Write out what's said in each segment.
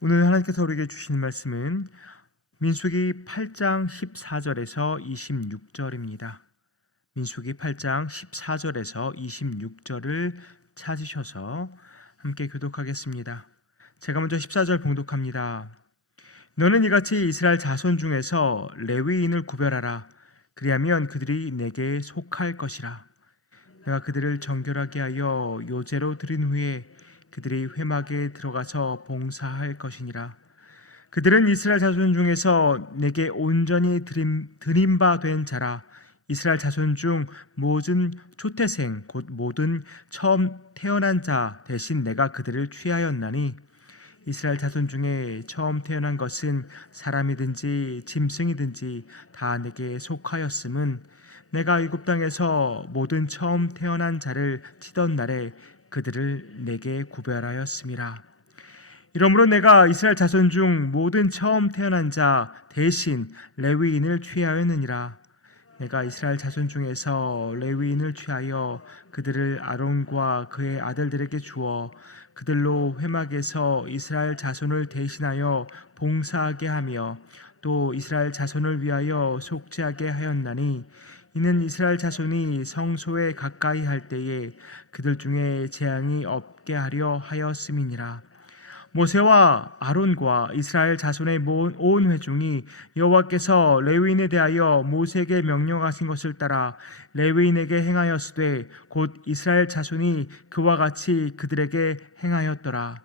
오늘 하나님께서 우리에게 주시는 말씀은 민수기 8장 14절에서 26절입니다. 민수기 8장 14절에서 26절을 찾으셔서 함께 교독하겠습니다. 제가 먼저 14절 봉독합니다. 너는 이같이 이스라엘 자손 중에서 레위인을 구별하라. 그리하면 그들이 내게 속할 것이라. 내가 그들을 정결하게 하여 요제로 드린 후에 그들이 회막에 들어가서 봉사할 것이니라. 그들은 이스라엘 자손 중에서 내게 온전히 드림 바 된 자라. 이스라엘 자손 중 모든 초태생 곧 모든 처음 태어난 자 대신 내가 그들을 취하였나니 이스라엘 자손 중에 처음 태어난 것은 사람이든지 짐승이든지 다 내게 속하였음은 내가 애굽 땅에서 모든 처음 태어난 자를 치던 날에 그들을 내게 구별하였음이라. 이러므로 내가 이스라엘 자손 중 모든 처음 태어난 자 대신 레위인을 취하였느니라. 내가 이스라엘 자손 중에서 레위인을 취하여 그들을 아론과 그의 아들들에게 주어 그들로 회막에서 이스라엘 자손을 대신하여 봉사하게 하며 또 이스라엘 자손을 위하여 속죄하게 하였나니 이는 이스라엘 자손이 성소에 가까이 할 때에 그들 중에 재앙이 없게 하려 하였음이니라. 모세와 아론과 이스라엘 자손의 온 회중이 여호와께서 레위인에 대하여 모세에게 명령하신 것을 따라 레위인에게 행하였으되 곧 이스라엘 자손이 그와 같이 그들에게 행하였더라.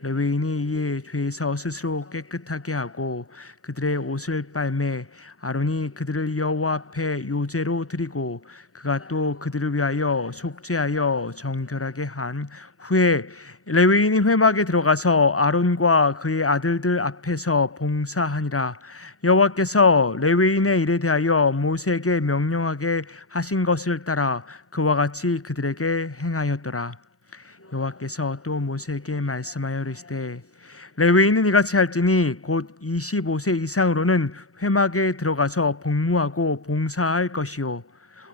레위인이 이에 죄에서 스스로 깨끗하게 하고 그들의 옷을 빨매 아론이 그들을 여호와 앞에 요제로 드리고 그가 또 그들을 위하여 속죄하여 정결하게 한 후에 레위인이 회막에 들어가서 아론과 그의 아들들 앞에서 봉사하니라. 여호와께서 레위인의 일에 대하여 모세에게 명령하게 하신 것을 따라 그와 같이 그들에게 행하였더라. 여호와께서 또 모세에게 말씀하여 이르시되 레위인은 이같이 할지니 곧 25세 이상으로는 회막에 들어가서 복무하고 봉사할 것이요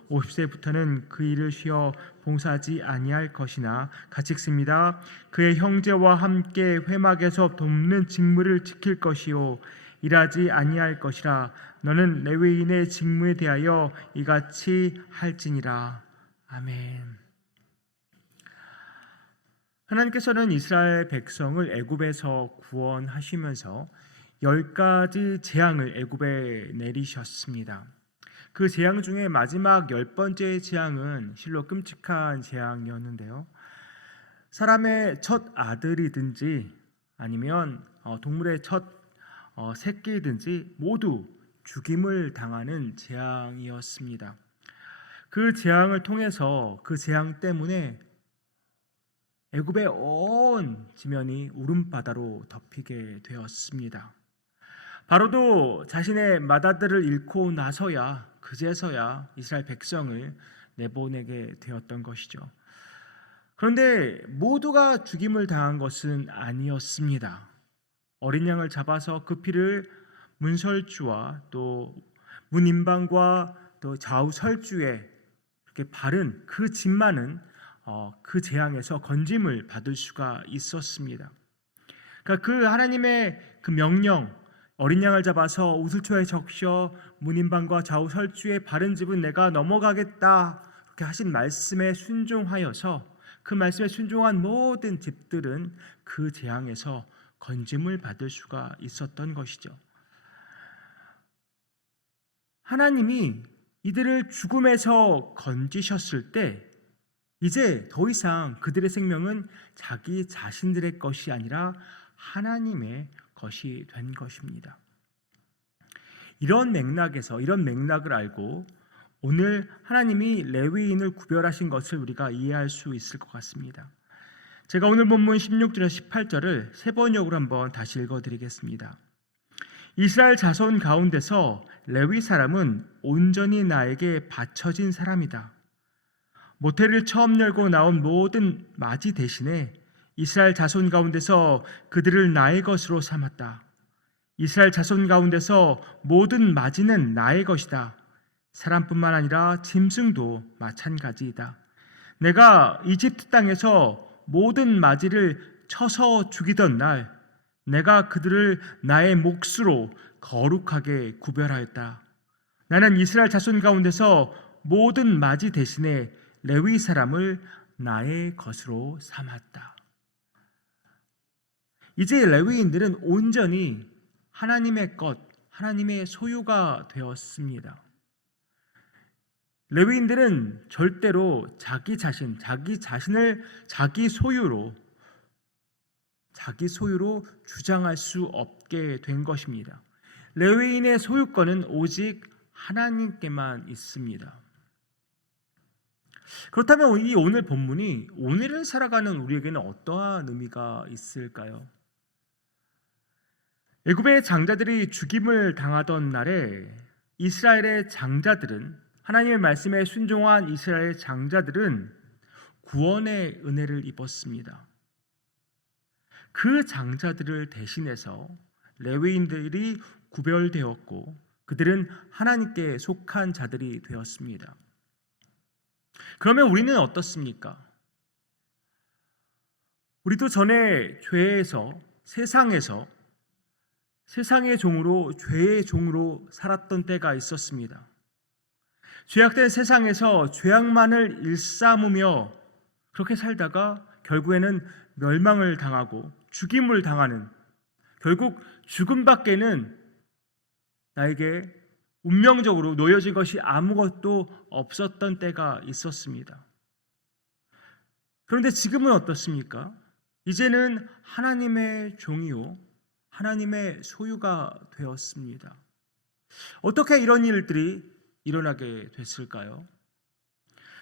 50세부터는 그 일을 쉬어 봉사하지 아니할 것이나 같이 읽습니다. 그의 형제와 함께 회막에서 돕는 직무를 지킬 것이요 일하지 아니할 것이라. 너는 레위인의 직무에 대하여 이같이 할지니라. 아멘. 하나님께서는 이스라엘 백성을 애굽에서 구원하시면서 10가지 재앙을 애굽에 내리셨습니다. 그 재앙 중에 마지막 10번째 재앙은 실로 끔찍한 재앙이었는데요. 사람의 첫 아들이든지 아니면 동물의 첫 새끼이든지 모두 죽임을 당하는 재앙이었습니다. 그 재앙을 통해서 그 재앙 때문에 애굽의 온 지면이 울음바다로 덮이게 되었습니다. 바로도 자신의 맏아들을 잃고 나서야 그제서야 이스라엘 백성을 내보내게 되었던 것이죠. 그런데 모두가 죽임을 당한 것은 아니었습니다. 어린 양을 잡아서 그 피를 문설주와 또 문인방과 또 좌우설주에 이렇게 바른 그 집만은 그 재앙에서 건짐을 받을 수가 있었습니다. 그러니까 그 하나님의 그 명령, 어린 양을 잡아서 우슬초에 적셔 문인방과 좌우설주에 바른 집은 내가 넘어가겠다 이렇게 하신 말씀에 순종하여서 그 말씀에 순종한 모든 집들은 그 재앙에서 건짐을 받을 수가 있었던 것이죠. 하나님이 이들을 죽음에서 건지셨을 때 이제 더 이상 그들의 생명은 자기 자신들의 것이 아니라 하나님의 것이 된 것입니다. 이런 맥락을 알고 오늘 하나님이 레위인을 구별하신 것을 우리가 이해할 수 있을 것 같습니다. 제가 오늘 본문 16절에서 18절을 세 번역으로 한번 다시 읽어드리겠습니다. 이스라엘 자손 가운데서 레위 사람은 온전히 나에게 바쳐진 사람이다. 모태를 처음 열고 나온 모든 맞이 대신에 이스라엘 자손 가운데서 그들을 나의 것으로 삼았다. 이스라엘 자손 가운데서 모든 맞이는 나의 것이다. 사람뿐만 아니라 짐승도 마찬가지이다. 내가 이집트 땅에서 모든 맞이를 쳐서 죽이던 날 내가 그들을 나의 몫으로 거룩하게 구별하였다. 나는 이스라엘 자손 가운데서 모든 맞이 대신에 레위 사람을 나의 것으로 삼았다. 이제 레위인들은 온전히 하나님의 것, 하나님의 소유가 되었습니다. 레위인들은 절대로 자기 자신을 자기 소유로 주장할 수 없게 된 것입니다. 레위인의 소유권은 오직 하나님께만 있습니다. 그렇다면 이 오늘 본문이 오늘을 살아가는 우리에게는 어떠한 의미가 있을까요? 애굽의 장자들이 죽임을 당하던 날에 이스라엘의 장자들은, 하나님의 말씀에 순종한 이스라엘의 장자들은 구원의 은혜를 입었습니다. 그 장자들을 대신해서 레위인들이 구별되었고 그들은 하나님께 속한 자들이 되었습니다. 그러면 우리는 어떻습니까? 우리도 전에 죄에서, 세상의 종으로, 죄의 종으로 살았던 때가 있었습니다. 죄악된 세상에서 죄악만을 일삼으며 그렇게 살다가 결국에는 멸망을 당하고 죽임을 당하는, 결국 죽음밖에는 나에게 운명적으로 놓여진 것이 아무것도 없었던 때가 있었습니다. 그런데 지금은 어떻습니까? 이제는 하나님의 종이요, 하나님의 소유가 되었습니다. 어떻게 이런 일들이 일어나게 됐을까요?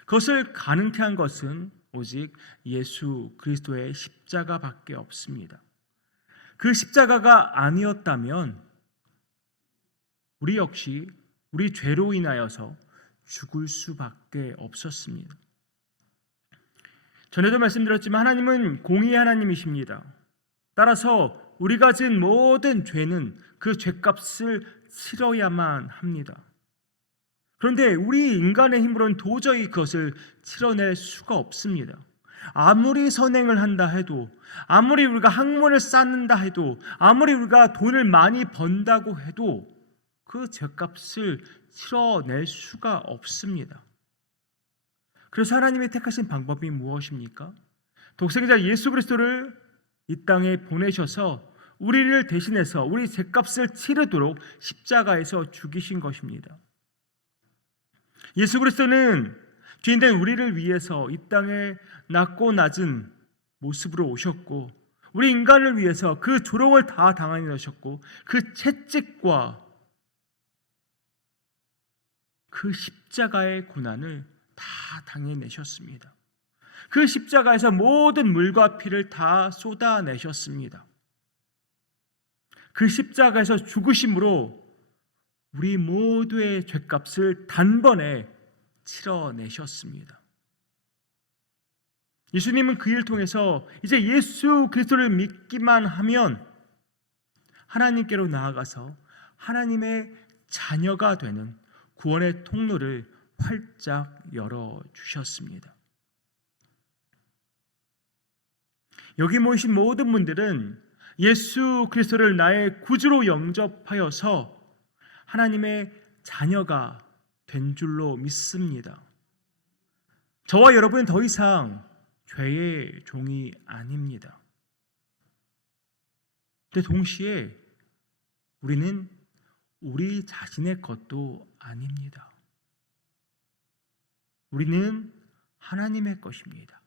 그것을 가능케 한 것은 오직 예수 그리스도의 십자가밖에 없습니다. 그 십자가가 아니었다면 우리 역시 우리 죄로 인하여서 죽을 수밖에 없었습니다. 전에도 말씀드렸지만 하나님은 공의의 하나님이십니다. 따라서 우리가 지은 모든 죄는 그 죄값을 치러야만 합니다. 그런데 우리 인간의 힘으로는 도저히 그것을 치러낼 수가 없습니다. 아무리 선행을 한다 해도, 아무리 우리가 학문을 쌓는다 해도, 아무리 우리가 돈을 많이 번다고 해도 그 죄값을 치러낼 수가 없습니다. 그래서 하나님이 택하신 방법이 무엇입니까? 독생자 예수 그리스도를 이 땅에 보내셔서 우리를 대신해서 우리 죄값을 치르도록 십자가에서 죽이신 것입니다. 예수 그리스도는 죄인된 우리를 위해서 이 땅에 낮고 낮은 모습으로 오셨고, 우리 인간을 위해서 그 조롱을 다 당하셨고, 그 채찍과 그 십자가의 고난을 다 당해내셨습니다. 그 십자가에서 모든 물과 피를 다 쏟아내셨습니다. 그 십자가에서 죽으심으로 우리 모두의 죄값을 단번에 치러내셨습니다. 예수님은 그 일을 통해서 이제 예수 그리스도를 믿기만 하면 하나님께로 나아가서 하나님의 자녀가 되는 구원의 통로를 활짝 열어주셨습니다. 여기 모이신 모든 분들은 예수 그리스도를 나의 구주로 영접하여서 하나님의 자녀가 된 줄로 믿습니다. 저와 여러분은 더 이상 죄의 종이 아닙니다. 근데 동시에 우리는 우리 자신의 것도 아닙니다. 우리는 하나님의 것입니다.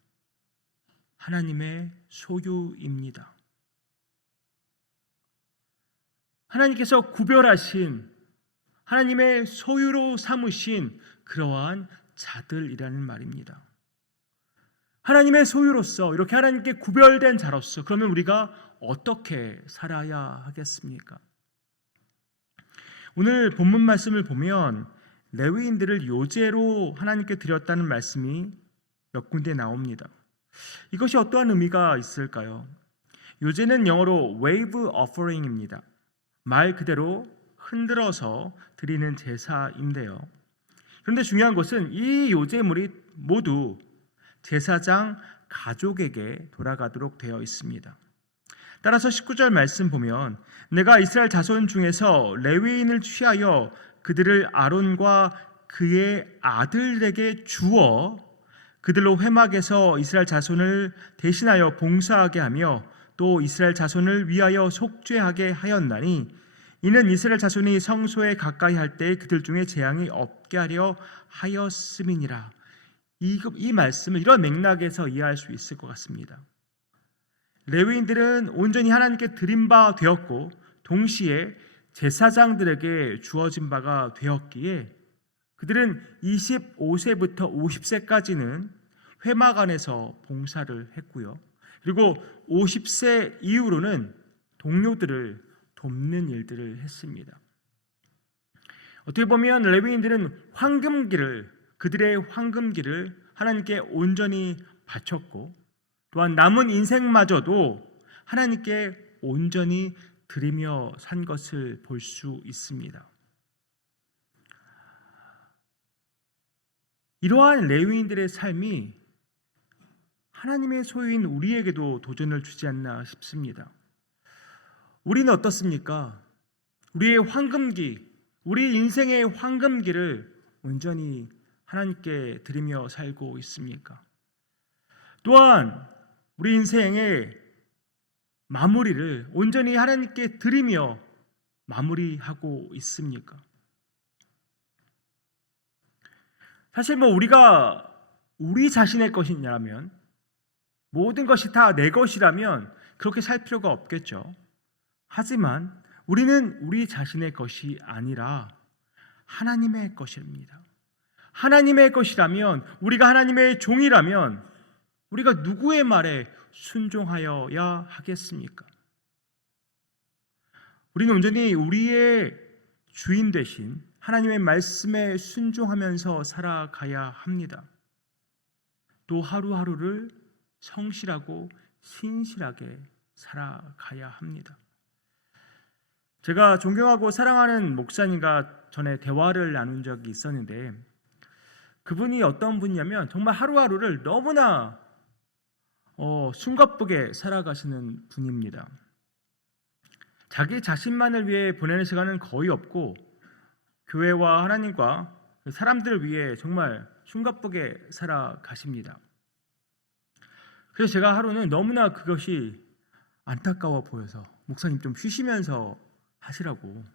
하나님의 소유입니다. 하나님께서 구별하신, 하나님의 소유로 삼으신 그러한 자들이라는 말입니다. 하나님의 소유로서, 이렇게 하나님께 구별된 자로서 그러면 우리가 어떻게 살아야 하겠습니까? 오늘 본문 말씀을 보면 레위인들을 요제로 하나님께 드렸다는 말씀이 몇 군데 나옵니다. 이것이 어떠한 의미가 있을까요? 요제는 영어로 wave offering입니다. 말 그대로 흔들어서 드리는 제사인데요. 그런데 중요한 것은 이 요제물이 모두 제사장 가족에게 돌아가도록 되어 있습니다. 따라서 19절 말씀 보면 내가 이스라엘 자손 중에서 레위인을 취하여 그들을 아론과 그의 아들에게 주어 그들로 회막에서 이스라엘 자손을 대신하여 봉사하게 하며 또 이스라엘 자손을 위하여 속죄하게 하였나니 이는 이스라엘 자손이 성소에 가까이 할 때 그들 중에 재앙이 없게 하려 하였음이니라. 이 말씀을 이런 맥락에서 이해할 수 있을 것 같습니다. 레위인들은 온전히 하나님께 드린 바 되었고 동시에 제사장들에게 주어진 바가 되었기에 그들은 25세부터 50세까지는 회막 안에서 봉사를 했고요. 그리고 50세 이후로는 동료들을 돕는 일들을 했습니다. 어떻게 보면 레위인들은 그들의 황금기를 하나님께 온전히 바쳤고 또한 남은 인생마저도 하나님께 온전히 드리며 산 것을 볼 수 있습니다. 이러한 레위인들의 삶이 하나님의 소유인 우리에게도 도전을 주지 않나 싶습니다. 우리는 어떻습니까? 우리의 황금기, 우리 인생의 황금기를 온전히 하나님께 드리며 살고 있습니까? 또한 우리 인생의 마무리를 온전히 하나님께 드리며 마무리하고 있습니까? 사실 우리가 우리 자신의 것이냐면 모든 것이 다 내 것이라면 그렇게 살 필요가 없겠죠. 하지만 우리는 우리 자신의 것이 아니라 하나님의 것입니다. 하나님의 것이라면 우리가 하나님의 종이라면 우리가 누구의 말에 순종하여야 하겠습니까? 우리는 온전히 우리의 주인 되신 하나님의 말씀에 순종하면서 살아가야 합니다. 또 하루하루를 성실하고 신실하게 살아가야 합니다. 제가 존경하고 사랑하는 목사님과 전에 대화를 나눈 적이 있었는데 그분이 어떤 분이냐면 정말 하루하루를 너무나 숨가쁘게 살아가시는 분입니다. 자기 자신만을 위해 보내는 시간은 거의 없고 교회와 하나님과 사람들을 위해 정말 숨가쁘게 살아가십니다. 그래서 제가 하루는 너무나 그것이 안타까워 보여서 목사님 좀 쉬시면서 하시라고,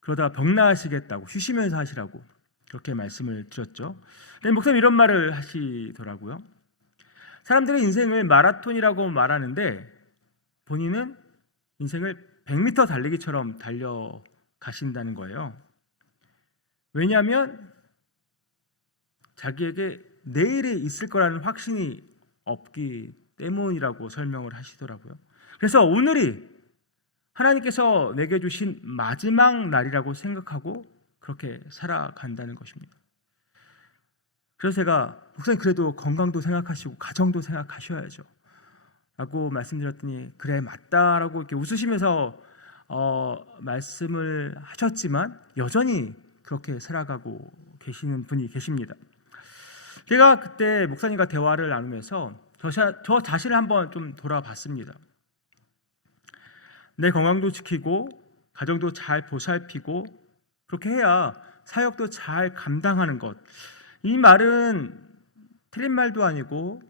그러다 병 나으시겠다고 쉬시면서 하시라고 그렇게 말씀을 드렸죠. 근데 목사님 이런 말을 하시더라고요. 사람들은 인생을 마라톤이라고 말하는데 본인은 인생을 100m 달리기처럼 달려가신다는 거예요. 왜냐하면 자기에게 내일이 있을 거라는 확신이 없기 때문이라고 설명을 하시더라고요. 그래서 오늘이 하나님께서 내게 주신 마지막 날이라고 생각하고 그렇게 살아간다는 것입니다. 그래서 제가 목사님 그래도 건강도 생각하시고 가정도 생각하셔야죠 라고 말씀드렸더니 그래 맞다라고 이렇게 웃으시면서 말씀을 하셨지만 여전히 그렇게 살아가고 계시는 분이 계십니다. 제가 그때 목사님과 대화를 나누면서 저 자신을 한번 좀 돌아봤습니다. 내 건강도 지키고 가정도 잘 보살피고 그렇게 해야 사역도 잘 감당하는 것, 이 말은 틀린 말도 아니고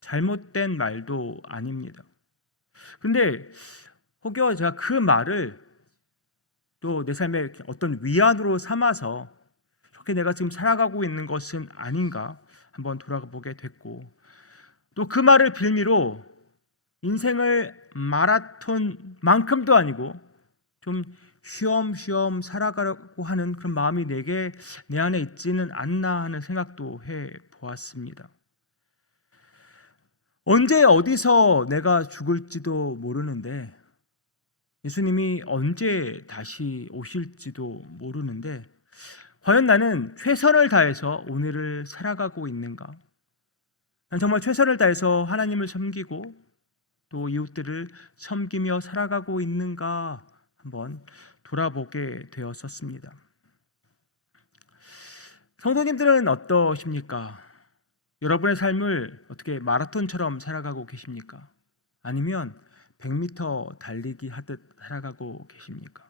잘못된 말도 아닙니다. 근데 혹여 제가 그 말을 또 내 삶의 어떤 위안으로 삼아서 그렇게 내가 지금 살아가고 있는 것은 아닌가 한번 돌아보게 됐고, 또 그 말을 빌미로 인생을 마라톤만큼도 아니고 좀 쉬엄쉬엄 살아가려고 하는 그런 마음이 내 안에 있지는 않나 하는 생각도 해보았습니다. 언제 어디서 내가 죽을지도 모르는데, 예수님이 언제 다시 오실지도 모르는데 과연 나는 최선을 다해서 오늘을 살아가고 있는가? 난 정말 최선을 다해서 하나님을 섬기고 또 이웃들을 섬기며 살아가고 있는가 한번 돌아보게 되었었습니다. 성도님들은 어떠십니까? 여러분의 삶을 어떻게 마라톤처럼 살아가고 계십니까? 아니면 100m 달리기 하듯 살아가고 계십니까?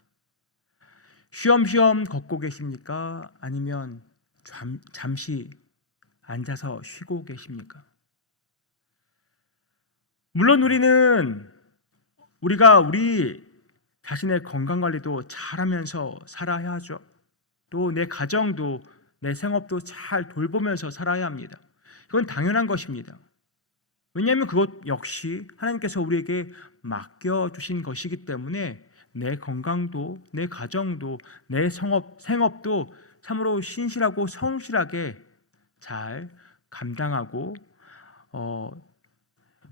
쉬엄쉬엄 걷고 계십니까? 아니면 잠시 앉아서 쉬고 계십니까? 물론 우리가 우리 자신의 건강관리도 잘하면서 살아야 하죠. 또 내 가정도 내 생업도 잘 돌보면서 살아야 합니다. 이건 당연한 것입니다. 왜냐하면 그것 역시 하나님께서 우리에게 맡겨주신 것이기 때문에 내 건강도 내 가정도 내 생업도 참으로 신실하고 성실하게 잘 감당하고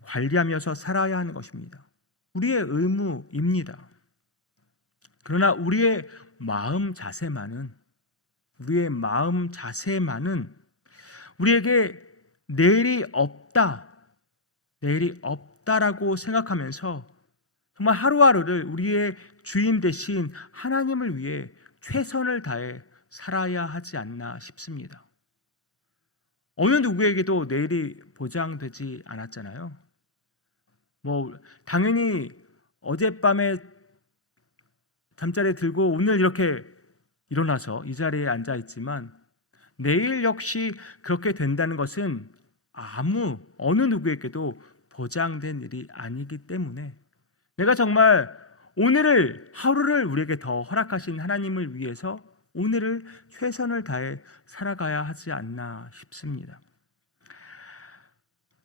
관리하면서 살아야 하는 것입니다. 우리의 의무입니다. 그러나 우리의 마음 자세만은 우리에게 내일이 없다라고 생각하면서 정말 하루하루를 우리의 주인 되신 하나님을 위해 최선을 다해 살아야 하지 않나 싶습니다. 어느 누구에게도 내일이 보장되지 않았잖아요. 당연히 어젯밤에 잠자리에 들고 오늘 이렇게 일어나서 이 자리에 앉아 있지만 내일 역시 그렇게 된다는 것은 어느 누구에게도 보장된 일이 아니기 때문에 내가 정말 하루를 우리에게 더 허락하신 하나님을 위해서 오늘을 최선을 다해 살아가야 하지 않나 싶습니다.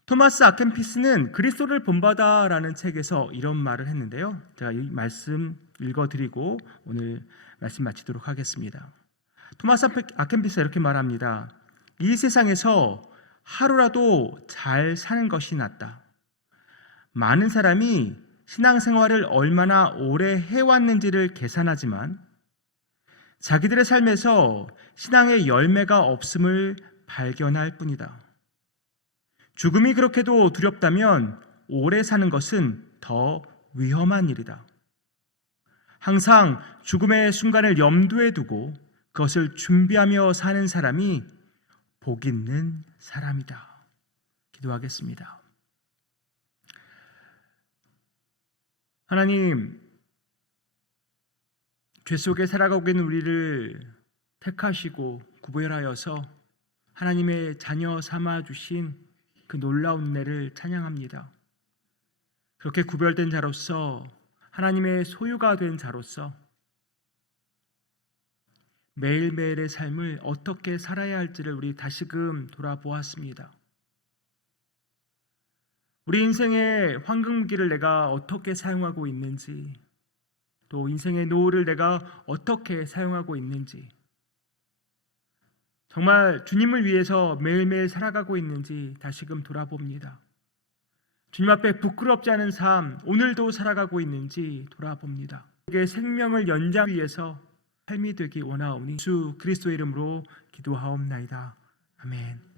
토마스 아켄피스는 그리스도를 본받아라는 책에서 이런 말을 했는데요. 제가 이 말씀 읽어드리고 오늘 말씀 마치도록 하겠습니다. 토마스 아켄피스가 이렇게 말합니다. 이 세상에서 하루라도 잘 사는 것이 낫다. 많은 사람이 신앙생활을 얼마나 오래 해왔는지를 계산하지만 자기들의 삶에서 신앙의 열매가 없음을 발견할 뿐이다. 죽음이 그렇게도 두렵다면 오래 사는 것은 더 위험한 일이다. 항상 죽음의 순간을 염두에 두고 그것을 준비하며 사는 사람이 복 있는 사람이다. 기도하겠습니다. 하나님, 죄 속에 살아가고 있는 우리를 택하시고 구별하여서 하나님의 자녀 삼아 주신 그 놀라운 은혜를 찬양합니다. 그렇게 구별된 자로서 하나님의 소유가 된 자로서 매일매일의 삶을 어떻게 살아야 할지를 우리 다시금 돌아보았습니다. 우리 인생의 황금무기를 내가 어떻게 사용하고 있는지, 또 인생의 노후를 내가 어떻게 사용하고 있는지, 정말 주님을 위해서 매일매일 살아가고 있는지 다시금 돌아봅니다. 주님 앞에 부끄럽지 않은 삶, 오늘도 살아가고 있는지 돌아봅니다. 우리의 생명을 연장 위해서 삶이 되기 원하오니 주 그리스도의 이름으로 기도하옵나이다. 아멘.